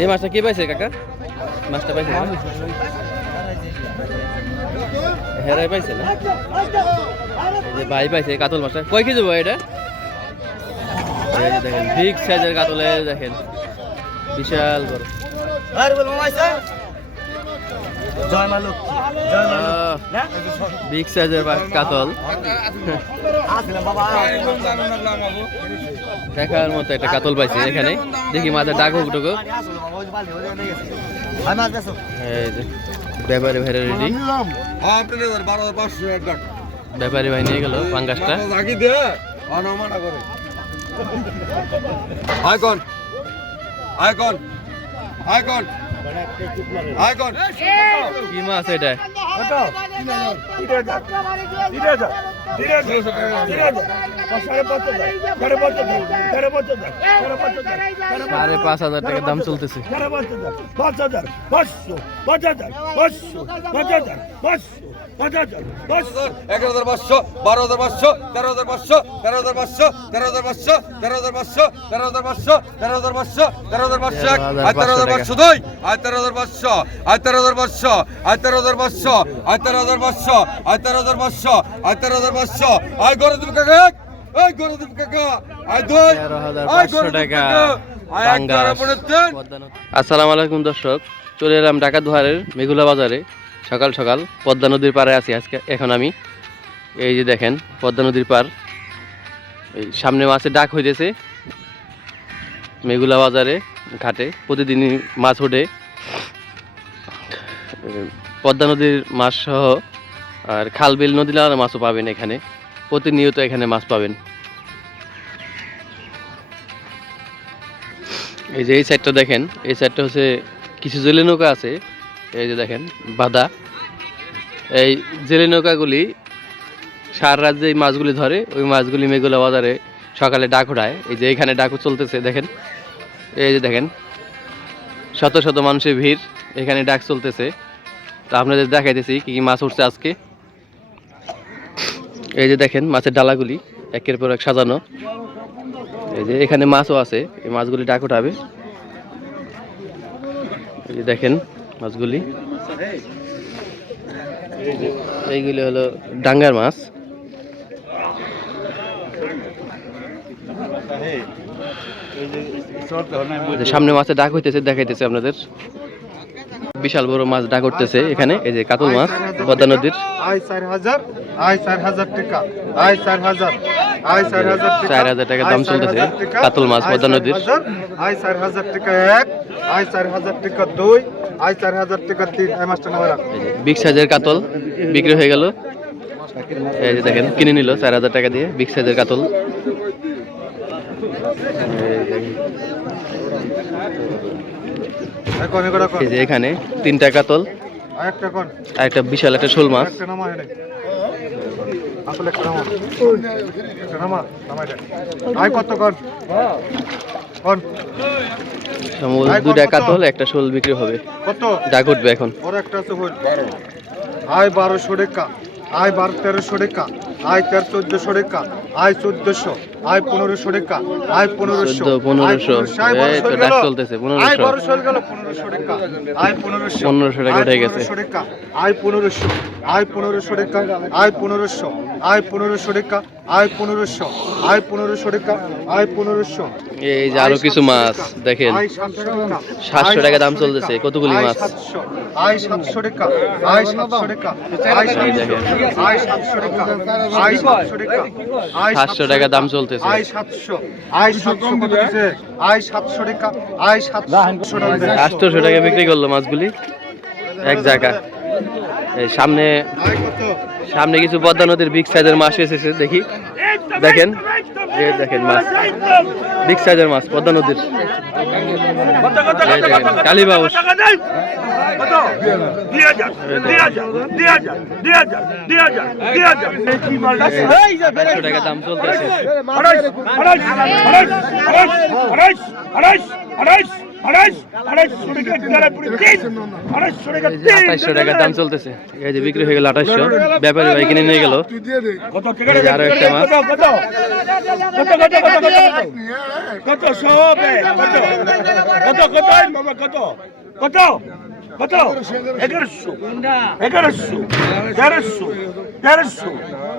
এই মাছটা কি পাইছে, কাকা? মাছটা পাইছে? হেরাই পাইছে না? যে ভাই পাইছে কাতল মাছটা। কয় কেজি ভাই এটা দেখেন বিগ সাইজের কাতলে দেখেন। বিশাল বড়। জয় মালুক বিগ সাইজের কাতল। দেখার মতো একটা কাতল পাইছি এখানে। দেখি মাথায় ডাক হোক টুকু ব্যাপারী ভাইরা রেডি ব্যাপারী ভাই নিয়ে গেল পাঙ্গাসটা। আইকন। আইকন। আইকন। কি মাছ এটা? সাড়ে পাঁচ হাজার। টাকা দাম চলতেছে। এক হাজার। পাঁচশো। বারো হাজার। পাঁচশো। তেরো হাজার। পাঁচশো। তেরো হাজার। পাঁচশো। তেরো হাজার পাঁচশো। তেরো হাজার পাঁচশো। তেরো হাজার পাঁচশো। তেরো হাজার পাঁচশো। তেরো হাজার পাঁচশো। এক আর তেরো হাজার পাঁচশো। দুই আর তেরো হাজার পাঁচশো। তেরো হাজার পাঁচশো আর তেরো হাজার পাঁচশো আর তেরো হাজার পাঁচশো আর তেরো হাজার পাঁচশো আর তেরো হাজার পাঁচশো। আয় করে দেব কাকা এক আয় আয় হাজার পাঁচশো দেব কাকা আয় আসসালামু আলাইকুম দর্শক চলে এলাম ঢাকা দুহারের মেঘুলা বাজারে। সকাল সকাল পদ্মা নদীর পাড়ে আছি আজকে এখন আমি। এই যে দেখেন পদ্মা নদীর পার এই সামনে মাছের ডাক হইতেছে। মেঘুলা বাজারে ঘাটে। প্রতিদিনই মাছ ওঠে। পদ্মা নদীর মাছ সহ আর খাল বিল নদী নালার মাছও পাবেন এখানে। প্রতিনিয়ত এখানে মাছ পাবেন। এই যে এই সাইডটা দেখেন, এই সাইডটা হচ্ছে কিছু জেলে নৌকা আছে। এই যে দেখেন, বাদা। এই জেলে নৌকাগুলি সার রাজ্যে এই মাছগুলি ধরে, ওই মাছগুলি মেঘুলা বাজারে সকালে ডাক ওঠায়। এই যে এখানে ডাকু চলতেছে, দেখেন। এই যে দেখেন শত শত মানুষের ভিড় এখানে ডাক চলতেছে। তা আপনাদের দেখাইতেছি কি কি মাছ উঠছে আজকে। এই যে দেখেন, মাছের ডালাগুলি একের পর এক সাজানো। এই যে এখানে মাছও আছে, এই মাছগুলি ডাক উঠাবে। এই যে দেখেন মাছগুলি। এইগুলি হলো ডাঙ্গার মাছ। এই যে সামনে মাছে ডাক হইতেছে দেখাইতেছে আপনাদের। বিশাল বড় মাছ ডাক উঠতেছে এখানে এই যে কাতল মাছ পদ্মা নদীর। আয় চার হাজার আয় চার হাজার টাকা আয় চার হাজার আয় চার হাজার চার হাজার টাকা দাম চলতেছে কাতল মাছ পদ্মা নদীর। আয় চার হাজার টাকা এক আয় চার হাজার টাকা দুই আয় চার হাজার টাকা তিন আয় বিগ সাইজের কাতল বিক্রি হয়ে গেল। এই যে দেখেন কিনে নিল চার হাজার টাকা দিয়ে বিগ সাইজের কাতল। এই যে এখানে তিনটা কাতল আর একটা বিশাল একটা শোল মাছ। একটা নামা হেনে একটা নামা একটা নামা নামাই দে আয় কত কোন? কোন? সম্ভবত দুইটা কাতল একটা শোল বিক্রি হবে। কত? ডাক উঠবে এখন। আয় বারোশো টাকা আয় বারো তেরোশো টাকা আয় তার চোদ্দশো রেখা আয় চোদ্দশো আয় পনেরোশো রেখা আয় পনেরোশো পনেরোশো। চলতেছে, পনেরোশো। পনেরোশো রেখা আয় পনেরোশো পনেরোশো টাকা উঠে গেছে। আয় পনেরোশো আয় পনেরোশো টাকা আয় পনেরোশো আয় পনেরোশো টাকা আয় পনেরোশো আয় পনেরোশো টাকা আয় পনেরোশো। এই যে আরও কিছু মাছ দেখেন। সাতশো টাকা। দাম চলতেছে কতগুলি মাছ? সাতশো আয় সাতশো টাকা আয় সাতশো টাকা আয় সাতশো। আয় সাতশো টাকা আয় সাতশো টাকা দাম চলতেছে। আয় সাতশো আয় সাতশো কত আয় সাতশো টাকা আয় সাতশো আটশোশো টাকা বিক্রি করল মাছগুলি? এক জায়গা। সামনে সামনে কিছু পদ্মা নদীর বিগ সাইজের মাছ এসেছে দেখি দেখেন দেখেন মাছ বিগ সাইজের মাছ পদ্মা নদীর কালীবাউস একশো টাকা দাম চলতেছে আঠাইশশো টাকার দাম চলতেছে এই যে বিক্রি হয়ে গেল আঠাইশশো ব্যাপারী ভাই কিনে নিয়ে গেল আরও একটা মাছ কত কত কত কত মামা কত এগারোশো। এগারোশো। তেরোশো। তেরোশো।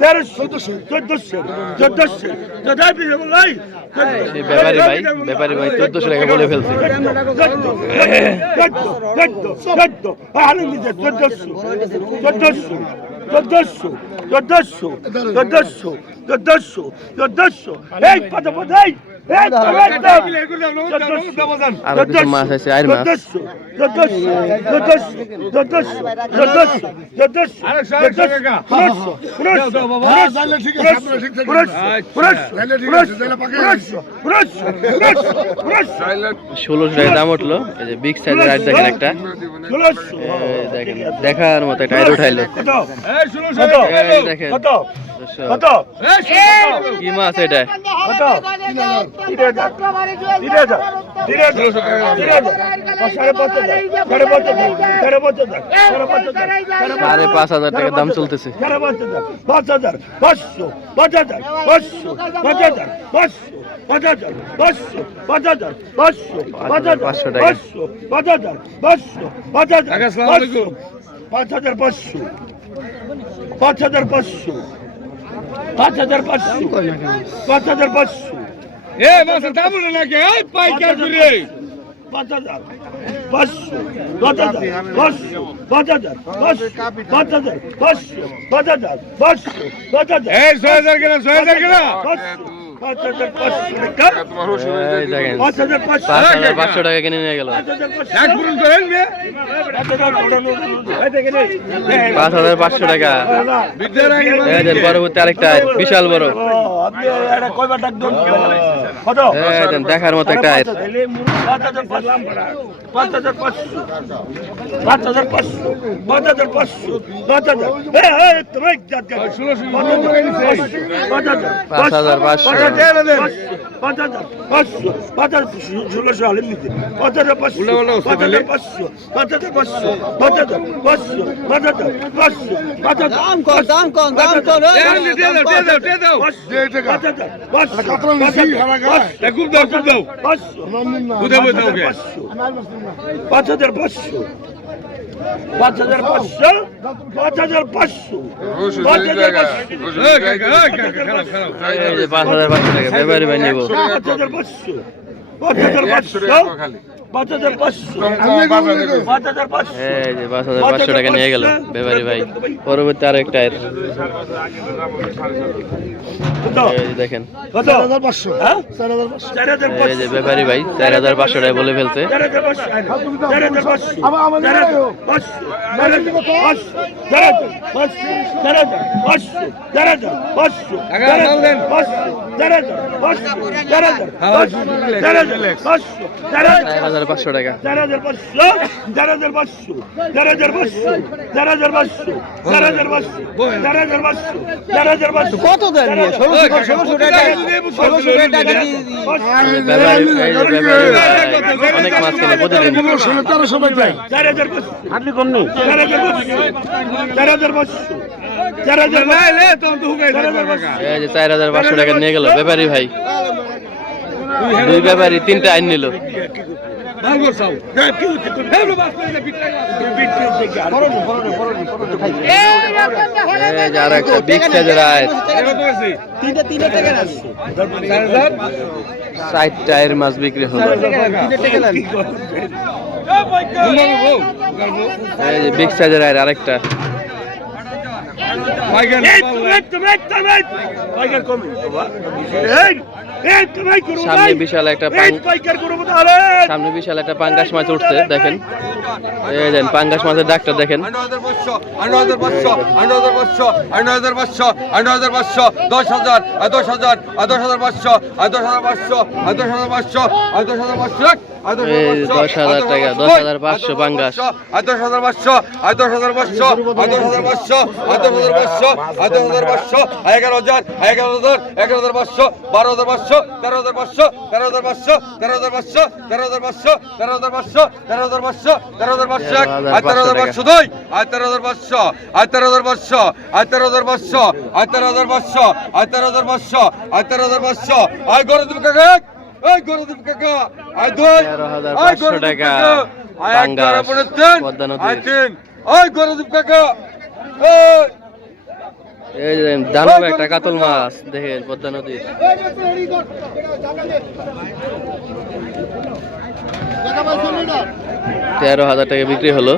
তেরোশো। চোদ্দশো। চোদ্দশো। ব্যাপারী ভাই ব্যাপারী ভাই চোদ্দশো টাকা বলে ফেলছে। চোদ্দশো। চোদ্দশো। চোদ্দশো। চোদ্দশো। চোদ্দশো। যদস্য যদস্য এই পদে পদে ষোলোশো টাকা দাম উঠল বিগ সাইজের রাইড দেখেন একটা দেখার মতো একটা রাইড উঠাইলো দেখেন কত কি মাছ এটা সাড়ে পাঁচ হাজার টাকা দাম চলতেছে পাঁচ হাজার পাঁচশো পাঁচ হাজার পাঁচশো পাঁচ হাজার পাঁচশো পাঁচ হাজার পাঁচশো পাঁচ হাজার পাঁচশো পাঁচ হাজার পাঁচশো পাঁচশো পাঁচ হাজার পাঁচশো পাঁচ হাজার পাঁচশো পাঁচ হাজার পাঁচশো পাঁচ হাজার পাঁচশো পাঁচ হাজার পাঁচশো। পাঁচ হাজার পাঁচশো। এ মাছের দাম বলে নাকি? এই পাইকার করে পাঁচ হাজার পাঁচশো। পাঁচ হাজার পাঁচশো পাঁচ হাজার পাঁচশো। পাঁচ হাজার পাঁচশো পাঁচ হাজার পাঁচশো পাঁচ হাজার এই ছয় হাজার কেনা ছয় হাজার কেনা? পাঁচশো টাকা। কিনে নিয়ে গেল পাঁচ হাজার পাঁচশো টাকা। পরবর্তী আরেকটা বিশাল বড়। একদম দেখার মতো একটা আয়াত পাঁচ হাজার পাঁচশো পাঁচ হাজার পাঁচশো পাঁচ হাজার পাঁচশো পাঁচ হাজার পাঁচ হাজার পাঁচশো পাঁচ হাজার ষোলোশো আলের নিতে পাঁচ হাজার পাঁচশো পাঁচ হাজার পাঁচশো পাঁচ হাজার পাঁচশো পাঁচ হাজার পাঁচশো পাঁচ হাজার পাঁচশো পাঁচ হাজার দাম কম দাম কম দাম কম দিয়ে দাও দিয়ে দাও দিয়ে দাও পাঁচ হাজার পাঁচশো খুব দাও খুব দাও। পাঁচশো। বুঝে বুঝে ওকে পাঁচ হাজার পাঁচশো। পাঁচ হাজার পাঁচশো। পাঁচ হাজার পাঁচশো। পাঁচ হাজার পাঁচশো। পাঁচ হাজার পাঁচশো পাঁচ হাজার পাঁচশো টাকা নিয়ে গেল ব্যাপারী ভাই পরবর্তী আরও দেখেন ভাই চার হাজার পাঁচশো টাকা বলে ফেলছে চার হাজার হাজার পাঁচশো টাকা। চার হাজার চার হাজার কত দেন। টাকা আপনি চার হাজার পাঁচশো টাকা নিয়ে গেল। ব্যাপারী ভাই দুই ব্যাপারী তিনটা আইন নিল। বারবার চাও যারা একটা বিগ সাইজের আইস তিনটা তিনটা টাকা আছে। ষাট টায়ের মাছ বিক্রি হলো। এই যে বিগ সাইজের আয়ের আরেকটা সামনে বিশাল একটা সামনে বিশাল একটা পাঙ্গাস মাছ উঠছে দেখেন এই পাঙ্গাস মাছের ডাক্তার দেখেন দশ হাজার দশ হাজার দশ হাজার পাঁচশো দশ হাজার পাঁচশো দশ হাজার পাঁচশো দশ হাজার পাঁচশো দশ হাজার পাঁচশো, 10,000 আয় দশ টাকা, হাজার পাঁচশো, 10,500 পাঙ্গাস। দশ হাজার পাঁচশো দশ হাজার পাঁচশো দশ হাজার পাঁচশো দশ হাজার পাঁচশো দশ হাজার পাঁচশো এগারো হাজার এগারো হাজার এগারো হাজার পাঁচশো বারো হাজার পাঁচশো তেরো হাজার পাঁচশো তেরো হাজার পাঁচশো তেরো হাজার পাঁচশো তেরো হাজার পাঁচশো তেরো হাজার পাঁচশো তেরো হাজার পাঁচশো তেরো হাজার পাঁচশো তেরো হাজার পাঁচশো দুই আয় তেরো হাজার পাঁচশো আয় তেরো হাজার পাঁচশো আয় তেরো হাজার পাঁচশো আয় তেরো হাজার পাঁচশো আয় তেরো হাজার পাঁচশো আয় তেরো হাজার পাঁচশো আয় গরু দিব কাকা এই গরদীপ কাকা আই আই কাকা আই পড়ে আই তিন আই কাকা এই। একটা কাতল মাছ দেখেন পদ্মা নদীর। তেরো হাজার টাকা বিক্রি হলো।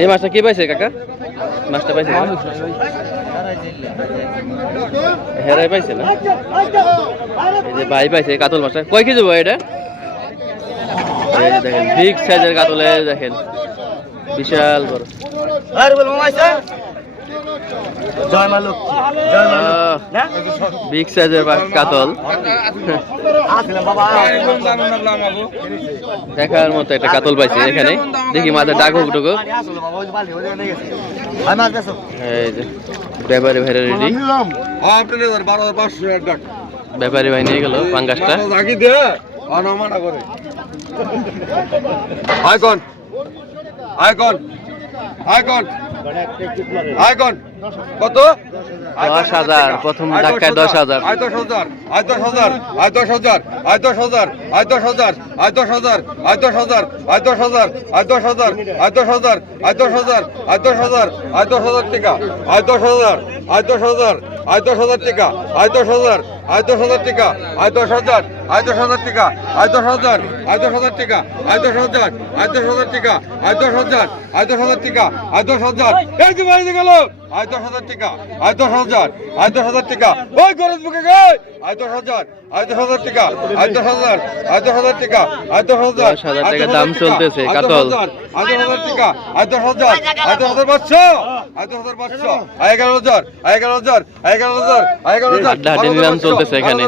এই মাছটা কি পাইছে কাকা? মাছটা পাইছে? হেরাই পাইছে না? এই যে ভাই পাইছে কাতল মাছটা। কয় কেজি ভাই এটা? দেখেন বিগ সাইজের কাতল দেখেন। বিশাল বড়। জয় মা লক্ষ্মী জয় মা বিগ সাইজের কাতল। দেখার মতো একটা কাতল পাইছি এখানে। দেখি মাথা ডাকুক টুকু এই যে ব্যাপারে ভাইরা রেডি ব্যাপারে ভাই নিয়ে গেল পাঙ্গাসটা আইকন আইকন আইকন। অনামানা করে। আয় কন। আয় কন। আয় কন। আয় কন। কত? দশ হাজার। প্রথম ধাক্কায় দশ হাজার। আয় দশ হাজার আয় দশ হাজার আয় দশ হাজার আয় দশ হাজার আয় দশ হাজার আয় দশ হাজার আয় দশ হাজার আয় দশ হাজার আয় দশ হাজার আয় দশ হাজার আয় দশ হাজার আয় দশ হাজার আয় দশ হাজার টাকা আয় দশ হাজার আয় দশ হাজার আয় দশ হাজার টাকা আয় দশ হাজার আয় দশ হাজার টাকা আয় দশ হাজার আয় দশ হাজার টাকা আয় দশ হাজার আয় দশ হাজার টাকা আয় দশ হাজার আয় দশ হাজার টাকা আয় দশ হাজার আয় দশ হাজার টাকা আয় দশ হাজার এই যে বাইরে গেল আয় দশ হাজার টাকা আয় দশ হাজার আয় দশ হাজার টাকা ওই গরজ বুকে গে আয় দশ হাজার আয় দশ হাজার টাকা আয় দশ হাজার আয় দশ হাজার টাকা আয় দশ হাজার দশ হাজার টাকা দাম চলতেছে, কাতল। আয় দশ হাজার টাকা আয় দশ হাজার আয় দশ হাজার পাঁচশো হাজার এগারো হাজার এগারো হাজার এগারো হাজার নিলাম চলতেছে এখানে।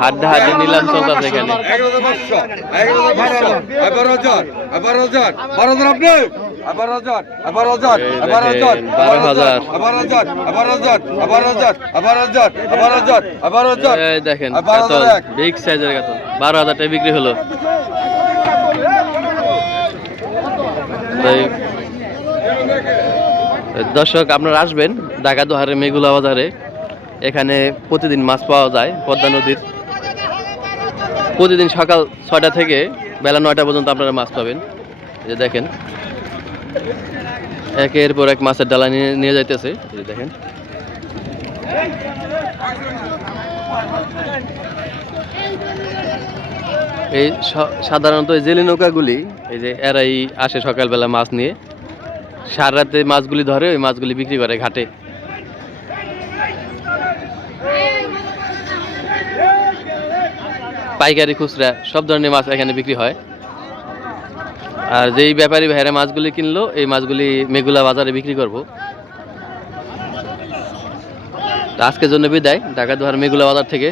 হাড্ডা হাড্ডি নিলাম চলতেছে এখানে এগারো হাজার এগারো হাজার পাঁচশো বারো হাজার হাজার বারো হাজার আপনি আয় বারো হাজার আয় বারো হাজার আয় হাজার এই দেখেন, বারো হাজার। আয় বারো হাজার আয় হাজার আয় হাজার আয় হাজার আয় হাজার আয় হাজার এই দেখেন কাতল বিগ সাইজের কাতল বারো হাজার টাকা বিক্রি হলো তাই দর্শক, আপনারা আসবেন ঢাকা দোহারে মেঘুলা বাজারে। এখানে প্রতিদিন মাছ পাওয়া যায় পদ্মা নদীর। প্রতিদিন সকাল ছয়টা থেকে বেলা নয়টা পর্যন্ত আপনারা মাছ পাবেন। যে দেখেন একের পর এক মাছের ডালা নিয়ে যাইতেছে। দেখেন। এই সাধারণত জেলে নৌকাগুলি, এই যে এরাই আসে সকালবেলা মাছ নিয়ে। সার রাতে মাছগুলি ধরে, ওই মাছগুলি বিক্রি করে ঘাটে। পাইকারি খুচরা, সব ধরনের মাছ এখানে বিক্রি হয়। আর যেই ব্যাপারী ভাইরা মাছগুলি কিনলো, এই মাছগুলি মেগুলা বাজারে বিক্রি করব। আজকের জন্য বিদায়। ঢাকা দোহার মেগুলা বাজার থেকে